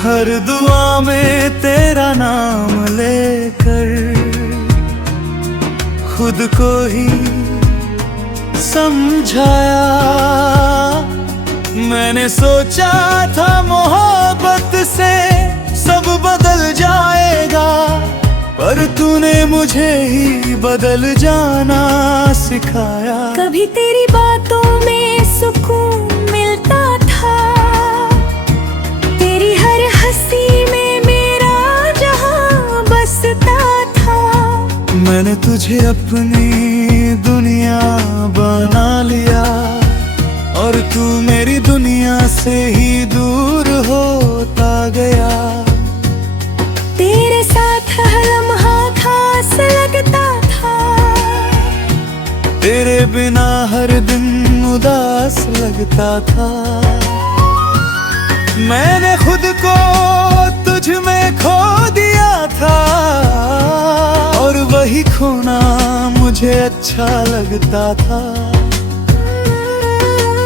हर दुआ में तेरा नाम लेकर खुद को ही समझाया। मैंने सोचा था मोहब्बत से सब बदल जाएगा, पर तूने मुझे ही बदल जाना सिखाया। कभी तेरी बातों में सुकून मिलता था, तेरी हर हंसी में मेरा जहां बसता था। मैंने तुझे अपनी दुनिया बना लिया, और तू मेरी दुनिया से ही दूर होता गया। तेरे साथ हर लम्हा खास लगता था, तेरे बिना हर दिन उदास लगता था। मैंने खुद को तुझ में खो दिया था, और वही खोना मुझे अच्छा लगता था।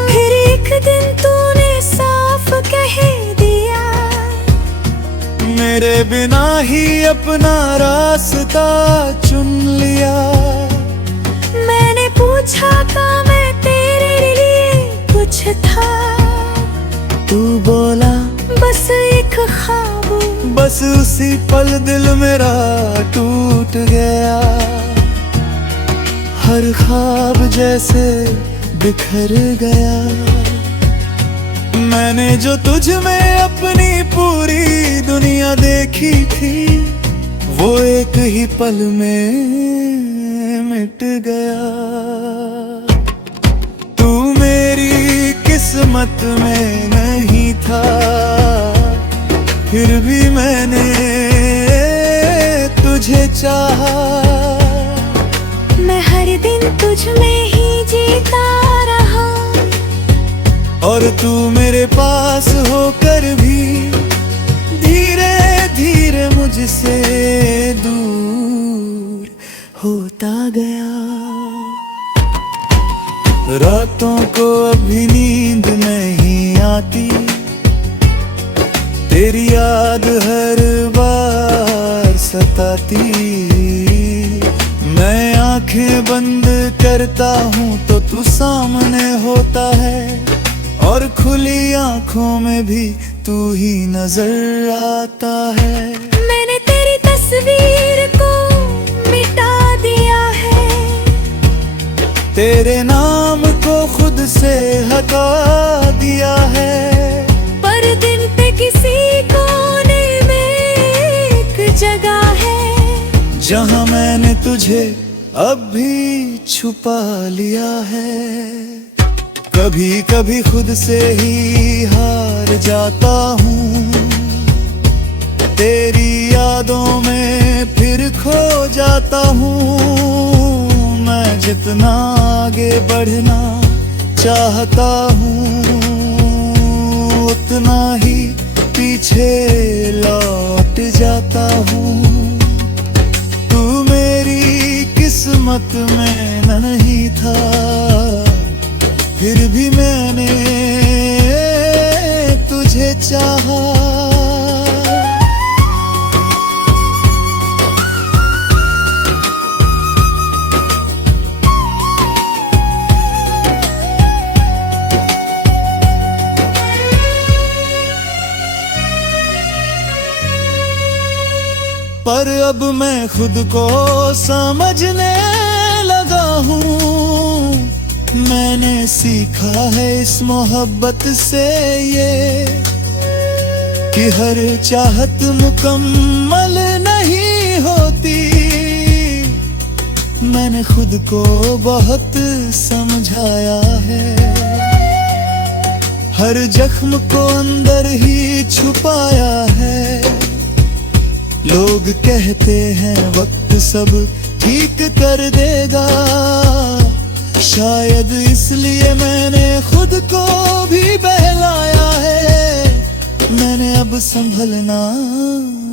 फिर एक दिन तूने साफ कह दिया, मेरे बिना ही अपना रास्ता चुन लिया। मैंने पूछा था मैं तेरे लिए कुछ था, तू बोला बस एक ख्वाब। बस उसी पल दिल मेरा टूट गया। हर ख्वाब जैसे बिखर गया। मैंने जो तुझ में अपनी पूरी दुनिया देखी थी, वो एक ही पल में मिट गया। तू मेरी किस्मत में नहीं था, फिर भी मैंने तुझे चाहा। मैं हर दिन तुझ में ही जीता रहा, और तू मेरे पास होकर भी धीरे धीरे मुझसे दूर होता गया। रातों को अभी नींद नहीं आती, तेरी याद हर बार सताती। मैं आंखें बंद करता हूँ तो तू सामने होता है, और खुली आंखों में भी तू ही नजर आता है। मैंने तेरी तस्वीर को मिटा दिया है, तेरे नाम को खुद से हटा दिया है। पर दिल पे किसी कोने में एक जगह है, जहाँ मैंने तुझे अब भी छुपा लिया है। कभी कभी खुद से ही हार जाता हूँ, तेरी यादों में फिर खो जाता हूँ। मैं जितना आगे बढ़ना चाहता हूँ, उतना ही पीछे लौट जाता हूँ। तू मेरी किस्मत में नहीं था, फिर भी मैंने तुझे चाहा। पर अब मैं खुद को समझने लगा हूँ। मैंने सीखा है इस मोहब्बत से ये, कि हर चाहत मुकम्मल नहीं होती। मैंने खुद को बहुत समझाया है, हर जख्म को अंदर ही छुपाया है। लोग कहते हैं वक्त सब ठीक कर देगा, शायद इसलिए मैंने खुद को भी बहलाया है। मैंने अब संभलना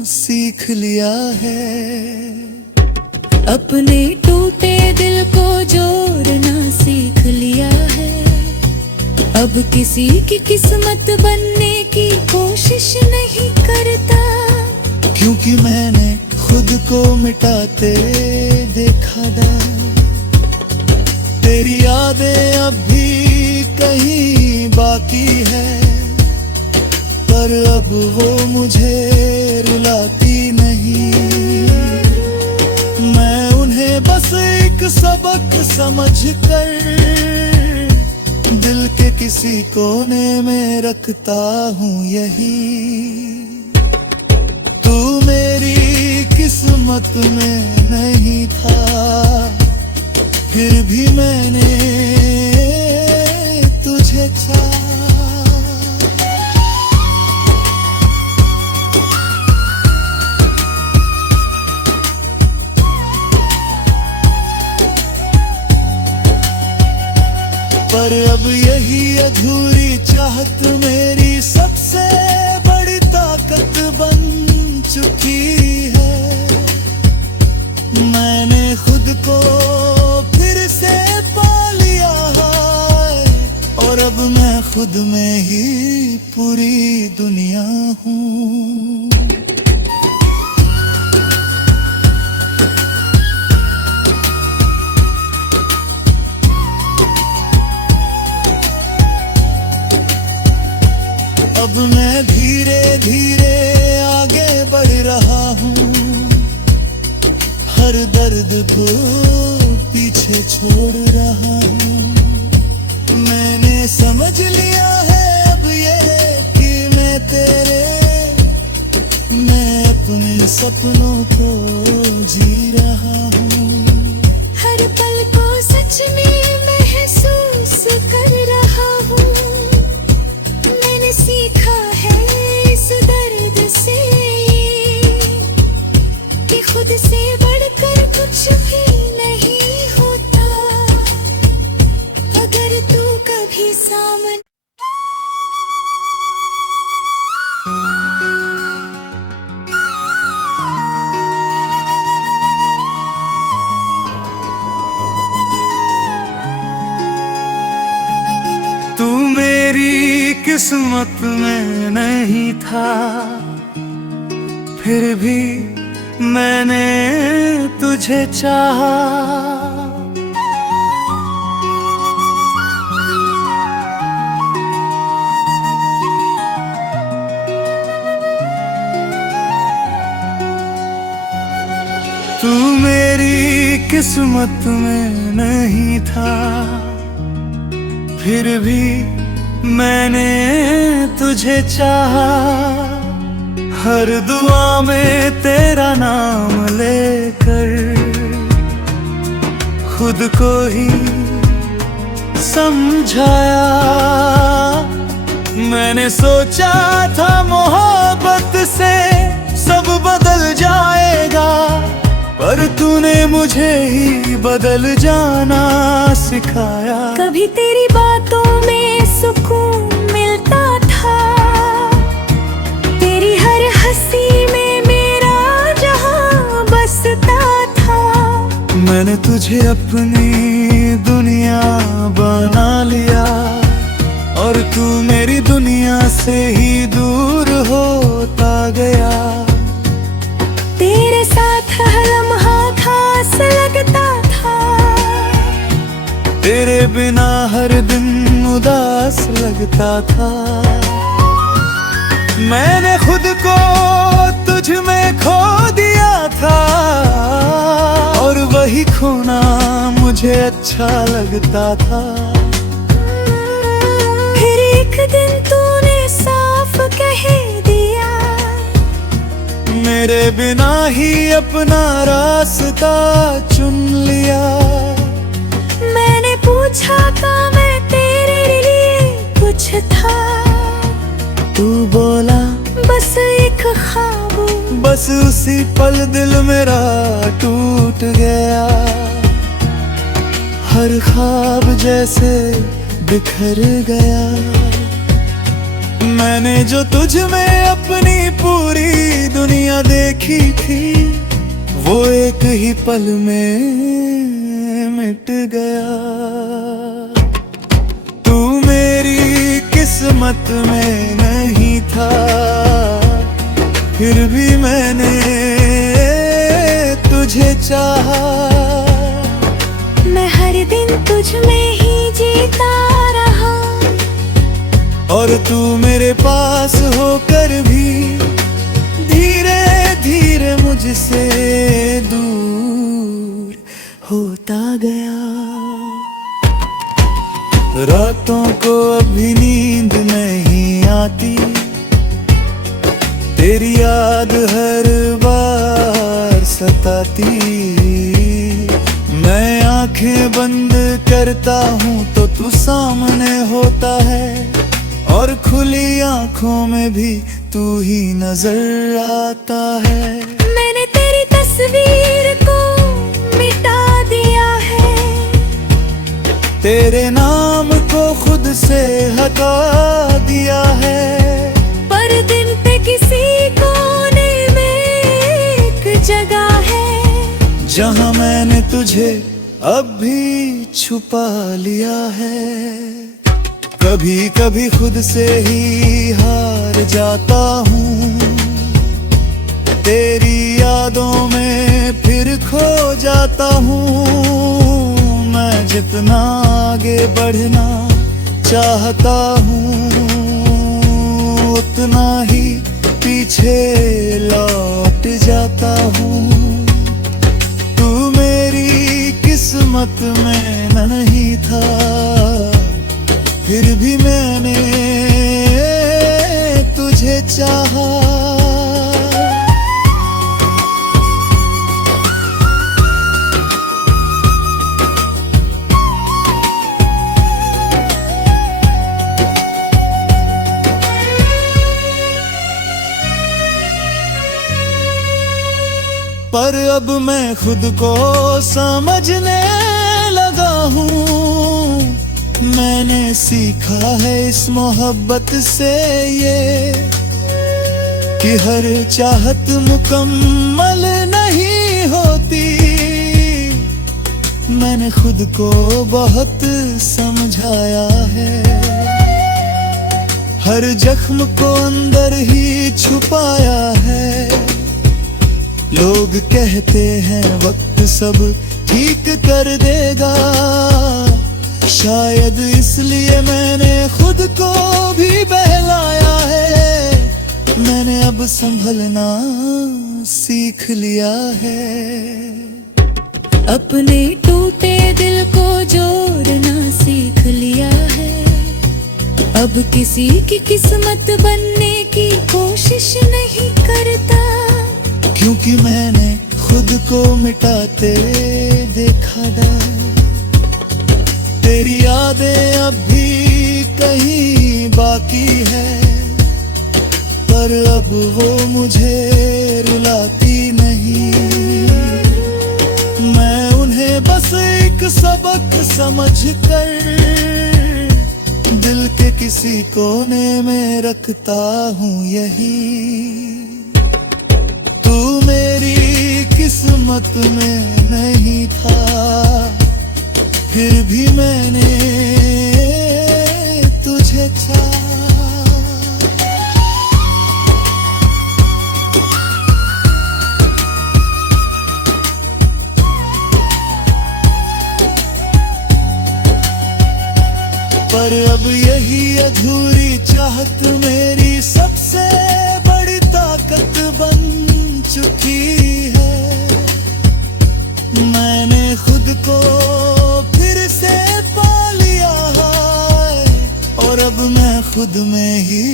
सीख लिया है, अपने टूटे दिल को जोड़ना सीख लिया है। अब किसी की किस्मत बनने की कोशिश नहीं करता, क्योंकि मैंने खुद को मिटाते देखा था। तेरी यादें अब भी कहीं बाकी है, पर अब वो मुझे रुलाती नहीं। मैं उन्हें बस एक सबक समझ कर दिल के किसी कोने में रखता हूँ यही। तू मेरी किस्मत में नहीं था, फिर भी मैंने तुझे चाहा। पर अब यही अधूरी चाहत मेरी सबसे बड़ी ताकत बन चुकी है। मैंने खुद को फिर से पा लिया है, और अब मैं खुद में ही पूरी दुनिया हूँ। अब मैं धीरे धीरे आगे बढ़ रहा हूँ, हर दर्द को पीछे छोड़ रहा हूँ। मैंने समझ लिया है अब ये कि मैं अपने सपनों को जी रहा हूँ। हर पल को सच में महसूस कर रहा हूँ। मैंने सीखा है इस दर्द से कि खुद से बढ़कर कुछ भी नहीं होता। अगर तू कभी सामने तू मेरी किस्मत में नहीं था, फिर भी मैंने तुझे चाहा। तू मेरी किस्मत में नहीं था, फिर भी मैंने तुझे चाहा। हर दुआ में तेरा नाम लेकर खुद को ही समझाया। मैंने सोचा था मोहब्बत से सब बदल जाएगा, पर तूने मुझे ही बदल जाना सिखाया। कभी तेरी बातों में सुकून मिलता था, तेरी हर हंसी में मेरा जहां बसता था। मैंने तुझे अपनी दुनिया बना लिया, और तू मेरी दुनिया से ही दूर होता गया। तेरे साथ हर लम्हा खास लगता था, तेरे बिना हर दिन उदास लगता था। मैंने खुद को तुझ में खो दिया था, और वही खोना मुझे अच्छा लगता था। फिर एक दिन तूने साफ कह दिया, मेरे बिना ही अपना रास्ता चुन लिया। मैंने पूछा था मैं तेरे लिए कुछ था, तू बोला बस एक ख्वाब। बस उसी पल दिल मेरा टूट गया। हर ख्वाब जैसे बिखर गया। मैंने जो तुझ में अपनी पूरी दुनिया देखी थी, वो एक ही पल में मिट गया। तू मेरी किस्मत में नहीं था, फिर भी मैंने तुझे चाहा। मैं हर दिन तुझ में ही जीता रहा, और तू मेरे पास होकर भी धीरे धीरे मुझसे दूर होता गया। रातों को अभी नींद नहीं आती, तेरी याद हर बार सताती। मैं आंखें बंद करता हूँ तो तू सामने होता है, और खुली आंखों में भी तू ही नजर आता है। मैंने तेरी तस्वीर को मिटा दिया है, तेरे नाम को खुद से हटा दिया है। पर दिल पे किसी कोने में एक जगह है, जहाँ मैंने तुझे अब भी छुपा लिया है। कभी कभी खुद से ही हार जाता हूँ, तेरी यादों में फिर खो जाता हूँ। मैं जितना आगे बढ़ना चाहता हूँ, उतना ही पीछे लौट जाता हूँ। तू मेरी किस्मत में नहीं था, फिर भी मैंने तुझे चाहा। पर अब मैं खुद को समझने लगा हूँ। मैंने सीखा है इस मोहब्बत से ये, कि हर चाहत मुकम्मल नहीं होती। मैंने खुद को बहुत समझाया है, हर जख्म को अंदर ही छुपाया है। लोग कहते हैं वक्त सब ठीक कर देगा, शायद इसलिए मैंने खुद को भी बहलाया है। मैंने अब संभलना सीख लिया है, अपने टूटे दिल को जोड़ना सीख लिया है। अब किसी की किस्मत बनने की कोशिश नहीं करता, क्योंकि मैंने खुद को मिटाते देखा था। तेरी यादें अब भी कहीं बाकी है, पर अब वो मुझे रुलाती नहीं। मैं उन्हें बस एक सबक समझकर दिल के किसी कोने में रखता हूँ यही। तू मेरी किस्मत में नहीं था, फिर भी मैंने तुझे चाहा। पर अब यही अधूरी चाहत मेरी सबसे बड़ी ताकत बन चुकी है। मैंने खुद को फिर से पा लिया है, और अब मैं खुद में ही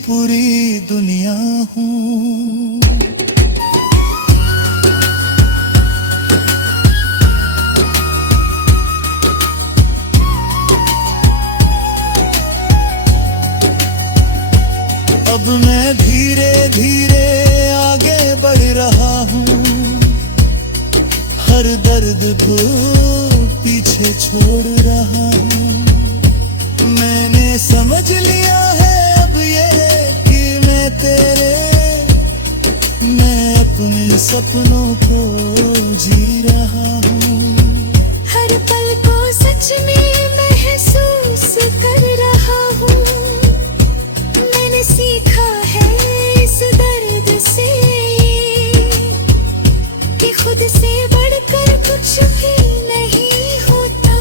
पूरी दुनिया हूँ। अब मैं धीरे धीरे आगे बढ़ रहा हूँ, हर दर्द को पीछे छोड़ रहा हूँ। मैंने समझ लिया है अब ये कि मैं अपने सपनों को जी रहा हूँ। हर पल को सच में महसूस कर रहा हूँ, सीखा है इस दर्द से कि खुद से बढ़कर कुछ भी नहीं होता।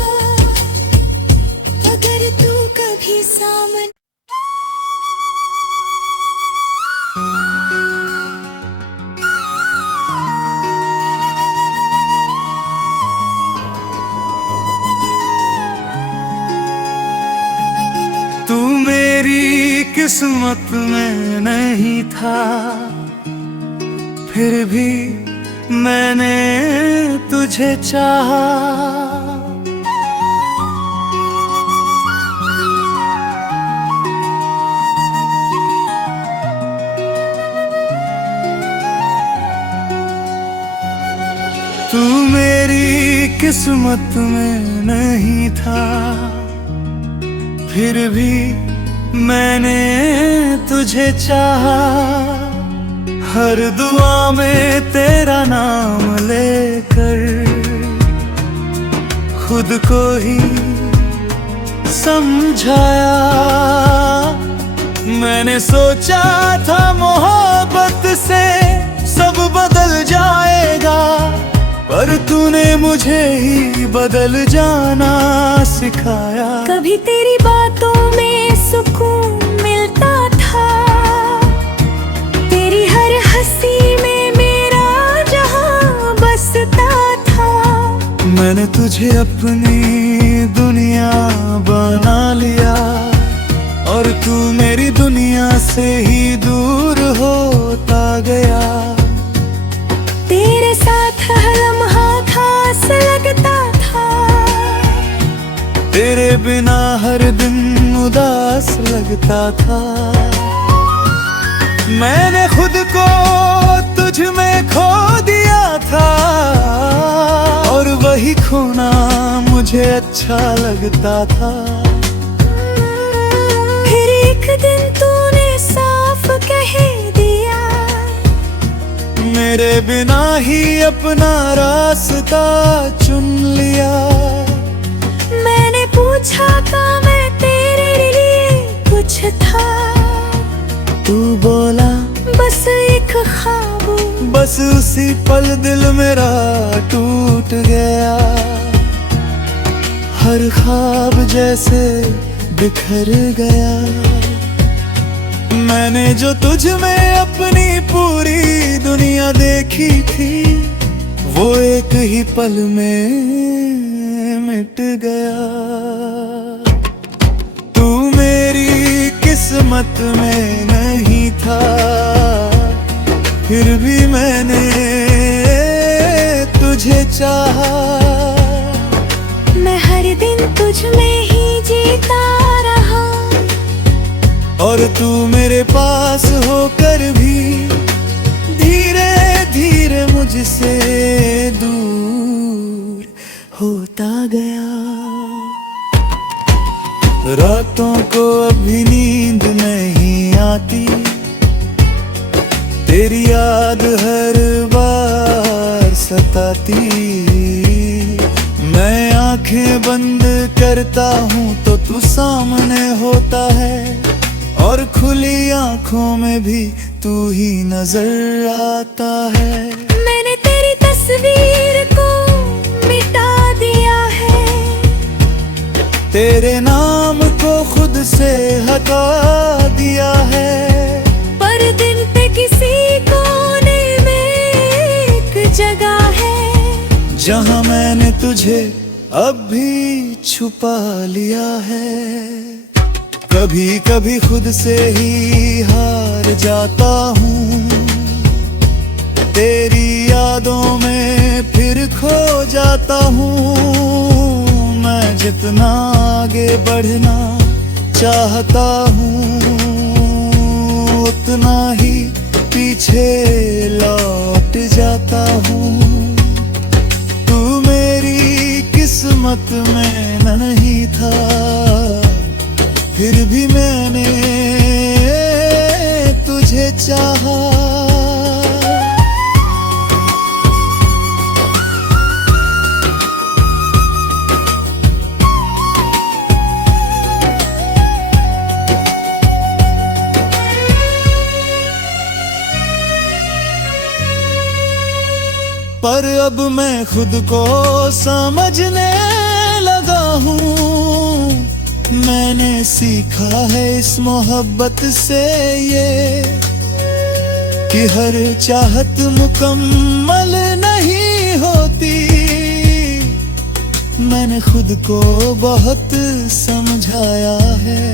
अगर तू कभी सामने तू मेरी किस्मत में नहीं था, फिर भी मैंने तुझे चाहा। तू मेरी किस्मत में नहीं था, फिर भी मैंने तुझे चाहा। हर दुआ में तेरा नाम लेकर खुद को ही समझाया। मैंने सोचा था मोहब्बत से सब बदल जाएगा, पर तूने मुझे ही बदल जाना सिखाया। कभी तेरी बातों में सुकून मिलता था, तेरी हर हंसी में मेरा जहां बसता था। मैंने तुझे अपनी दुनिया बना लिया, और तू मेरी दुनिया से ही दूर होता गया। तेरे साथ हर लम्हा खास लगता था, तेरे बिना हर दिन उदास लगता था। मैंने खुद को तुझ में खो दिया था, और वही खोना मुझे अच्छा लगता था। फिर एक दिन तूने साफ कह दिया, मेरे बिना ही अपना रास्ता चुन लिया। मैंने पूछा था मैं तेरे लिए कुछ था, तू बोला बस एक ख्वाब। बस उसी पल दिल मेरा टूट गया। हर ख्वाब जैसे बिखर गया। मैंने जो तुझ में अपनी पूरी दुनिया देखी थी, वो एक ही पल में मिट गया। तू मेरी किस्मत में नहीं था, फिर भी मैंने तुझे चाहा। मैं हर दिन तुझ में ही जीता रहा, और तू मेरे पास होकर भी धीरे धीरे मुझसे दूर होता गया। रातों को अभी नींद नहीं आती, तेरी याद हर बार सताती। मैं आंखें बंद करता हूँ तो तू सामने होता है, और खुली आंखों में भी तू ही नजर आता है। मैंने तेरी तस्वीर को मिटा दिया है, तेरे नाम को खुद से हटा दिया है। पर दिल पे किसी कोने में एक जगह है, जहाँ मैंने तुझे अब भी छुपा लिया है। कभी कभी खुद से ही हार जाता हूँ, तेरी यादों में फिर खो जाता हूँ। मैं जितना आगे बढ़ना चाहता हूँ, उतना ही पीछे लौट जाता हूँ। तू मेरी किस्मत में नहीं था, फिर भी मैंने तुझे चाहा। पर अब मैं खुद को समझने लगा हूँ। मैंने सीखा है इस मोहब्बत से ये कि हर चाहत मुकम्मल नहीं होती। मैंने खुद को बहुत समझाया है,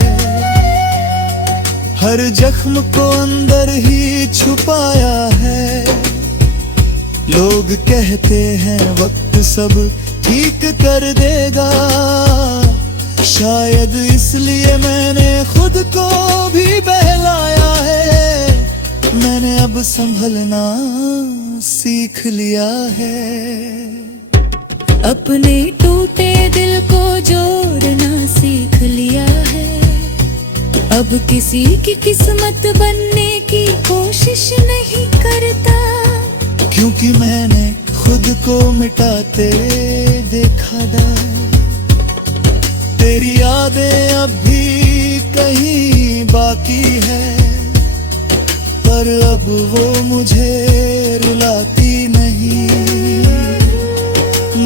हर जख्म को अंदर ही छुपाया है। लोग कहते हैं वक्त सब ठीक कर देगा, शायद इसलिए मैंने खुद को भी बहलाया है। मैंने अब संभलना सीख लिया है, अपने टूटे दिल को जोड़ना सीख लिया है। अब किसी की किस्मत बनने की कोशिश नहीं करता, क्योंकि मैंने खुद को मिटाते देखा था। तेरी यादें अब भी कहीं बाकी है, पर अब वो मुझे रुलाती नहीं।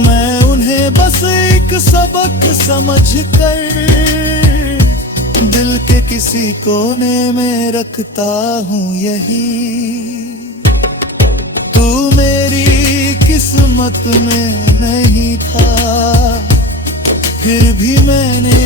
मैं उन्हें बस एक सबक समझकर दिल के किसी कोने में रखता हूँ यही। तू मेरी किस्मत में नहीं था, फिर भी मैंने